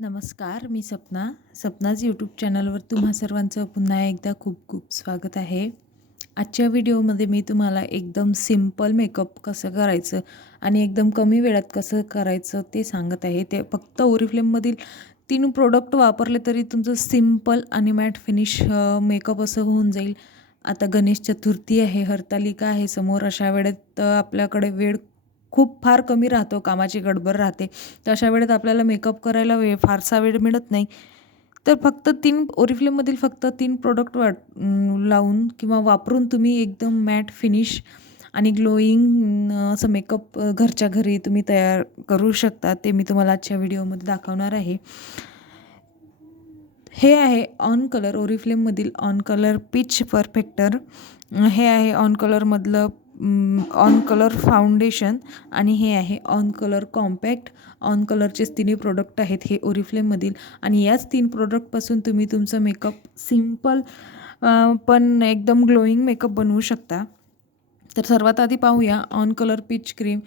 नमस्कार, मी सपनाज यूट्यूब चॅनलवर तुम्हा सर्वांचं पुन्हा एकदा खूप खूप स्वागत आहे. आजच्या व्हिडिओमध्ये मी तुम्हाला एकदम सिंपल मेकअप कसं करायचं आणि एकदम कमी वेळात कसं करायचं ते सांगत आहे. ते फक्त ओरिफ्लेममधील 3 प्रोडक्ट वापरले तरी तुमचं सिंपल आणि मॅट फिनिश मेकअप असं होऊन जाईल. आता गणेश चतुर्थी आहे, हरतालिका आहे समोर. अशा वेळेत आपल्याकडे वेळ खूप फार कमी राहतो, कामाची गडबड राहते. तर अशा वेळेत आपल्याला मेकअप करायला फारसा वेळ मिळत नाही. तर फक्त 3 ओरिफ्लेममधील फक्त 3 प्रोडक्ट लावून किंवा वापरून तुम्ही एकदम मॅट फिनिश आणि ग्लोईंग असं मेकअप घरच्या घरी तुम्ही तयार करू शकता. ते मी तुम्हाला आजच्या व्हिडिओमध्ये दाखवणार आहे. हे आहे ऑन कलर ओरिफ्लेममधील ऑन कलर पीच परफेक्टर. हे आहे ऑन कलरमधलं ऑन कलर फाउंडेशन आणि हे आहे ऑन कलर कॉम्पॅक्ट. ऑन कलरचेच तिन्ही प्रोडक्ट आहेत हे ओरिफ्लेममधील आणि याच 3 प्रोडक्टपासून तुम्ही तुमचं मेकअप सिंपल पण एकदम ग्लोईंग मेकअप बनवू शकता. तर सर्वात आधी पाहूया ऑन कलर पीच क्रीम.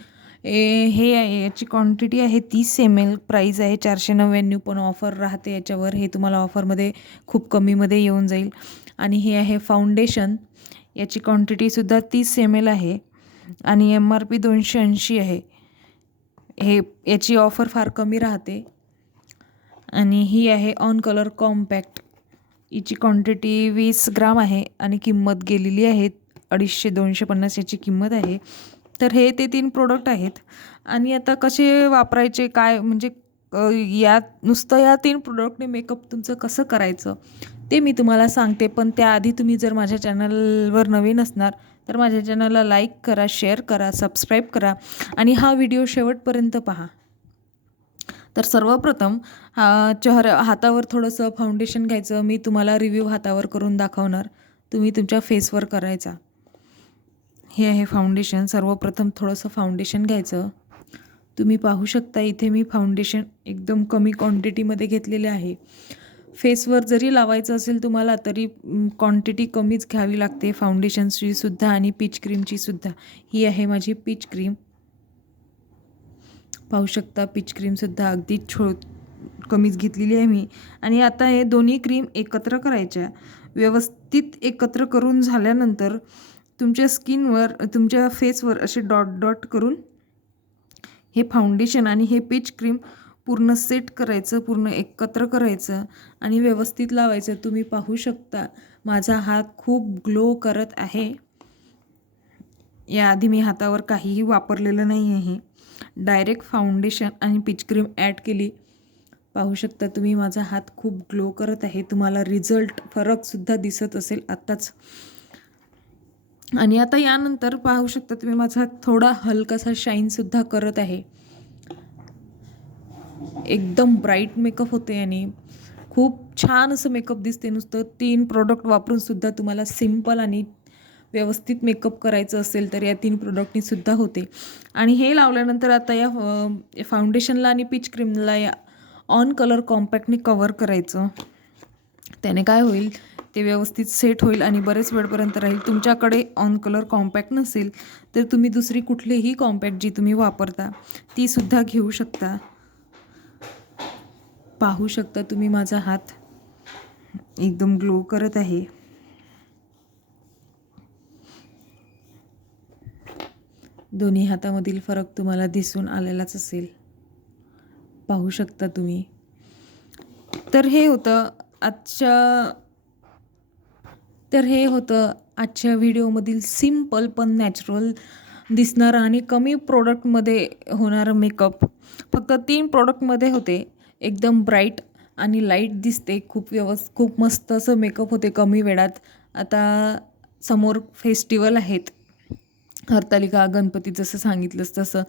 हे आहे, याची क्वांटिटी आहे 30 ml. प्राईस आहे 499, पण ऑफर राहते याच्यावर. हे तुम्हाला ऑफरमध्ये खूप कमीमध्ये येऊन जाईल. आणि हे आहे फाउंडेशन. याची क्वांटिटीसुद्धा 30 ml आहे आणि MRP 280 आहे. याची ऑफर फार कमी राहते. आणि ही आहे ऑन कलर कॉम्पॅक्ट. हिची क्वांटिटी 20 ग्राम आहे आणि किंमत गेलेली आहे 250 याची किंमत आहे. तर हे ते 3 प्रोडक्ट आहेत. आणि आता कसे वापरायचे काय म्हणजे नुसतं या 3 प्रोडक्टने मेकअप तुमचं कसं करायचं ते मी तुम्हाला सांगते. पण त्याआधी तुम्ही जर माझ्या चॅनलवर नवीन असणार तर माझ्या चॅनलला लाईक करा, शेअर करा, सबस्क्राईब करा आणि हा व्हिडिओ शेवटपर्यंत पहा. तर सर्वप्रथम हातावर थोडंसं फाउंडेशन घ्यायचं. मी तुम्हाला रिव्ह्यू हातावर करून दाखवणार, तुम्ही तुमच्या फेसवर करायचा. हे आहे फाउंडेशन. सर्वप्रथम थोडंसं फाउंडेशन घ्यायचं. तुम्ही पाहू शकता इथे मी फाउंडेशन एकदम कमी क्वांटिटीमध्ये घेतलेले आहे. फेसवर जरी लावायचं असेल तुम्हाला तरी क्वांटिटी कमीच घ्यावी लागते फाउंडेशनची सुद्धा आणि पीच क्रीमची सुद्धा. ही आहे माझी पीच क्रीम. पाहू शकता पीच क्रीमसुद्धा अगदी कमीच घेतलेली आहे मी. आणि आता हे दोन्ही क्रीम एकत्र करायच्या. व्यवस्थित एकत्र करून झाल्यानंतर तुमच्या स्किनवर, तुमच्या फेसवर असे डॉट डॉट करून हे फाउंडेशन आणि हे पीच क्रीम पूर्ण सेट करायचं, पूर्ण एकत्र करायचं आणि व्यवस्थित लावायचं. तुम्ही पाहू शकता माझा हात खूप ग्लो करत आहे. याआधी मी हातावर काहीही वापरलेलं नाही आहे. डायरेक्ट फाउंडेशन आणि पीच क्रीम ॲड केली. पाहू शकता तुम्ही माझा हात खूप ग्लो करत आहे. तुम्हाला रिझल्ट फरकसुद्धा दिसत असेल आत्ताच. आणि आता यानंतर पाहू शकता तुम्ही माझा हात थोडा हलकासा शाईनसुद्धा करत आहे. एकदम ब्राईट मेकअप होते आणि खूप छान असं मेकअप दिसते. नुसतं 3 प्रोडक्ट वापरूनसुद्धा तुम्हाला सिंपल आणि व्यवस्थित मेकअप करायचं असेल तर या 3 प्रोडक्टनी सुद्धा होते. आणि हे लावल्यानंतर आता या फाउंडेशनला आणि पीच क्रीमला या ऑन कलर कॉम्पॅक्टने कवर करायचं. त्याने काय होईल, ते व्यवस्थित सेट होईल आणि बरेच वेळपर्यंत राहील. तुमच्याकडे ऑन कलर कॉम्पॅक्ट नसेल तर तुम्ही दुसरी कुठलीही कॉम्पॅक्ट जी तुम्ही वापरता तीसुद्धा घेऊ शकता. पाहू शकता तुम्ही माझा हात एकदम ग्लो करत आहे. दोन्ही हातामधील फरक तुम्हाला दिसून आलेलाच असेल. पाहू शकता तुम्ही. तर हे होतं आजच्या व्हिडिओमधील सिंपल पण नॅचरल दिसणारं आणि कमी प्रोडक्टमध्ये होणारं मेकअप. फक्त 3 प्रोडक्टमध्ये होते. एकदम ब्राईट आणि लाईट दिसते. खूप मस्त असं मेकअप होते कमी वेळात. आता समोर फेस्टिवल आहेत, हरतालिका, गणपती जसं सांगितलंच तसं.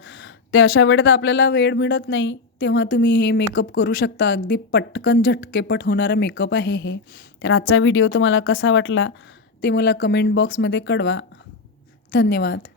ते अशा वेळेत आपल्याला वेळ मिळत नाही, तेव्हा तुम्ही हे मेकअप करू शकता. अगदी पटकन झटकेपट होणारा मेकअप आहे हे. तर आजचा व्हिडिओ तुम्हाला कसा वाटला ते मला कमेंट बॉक्समध्ये कळवा. धन्यवाद.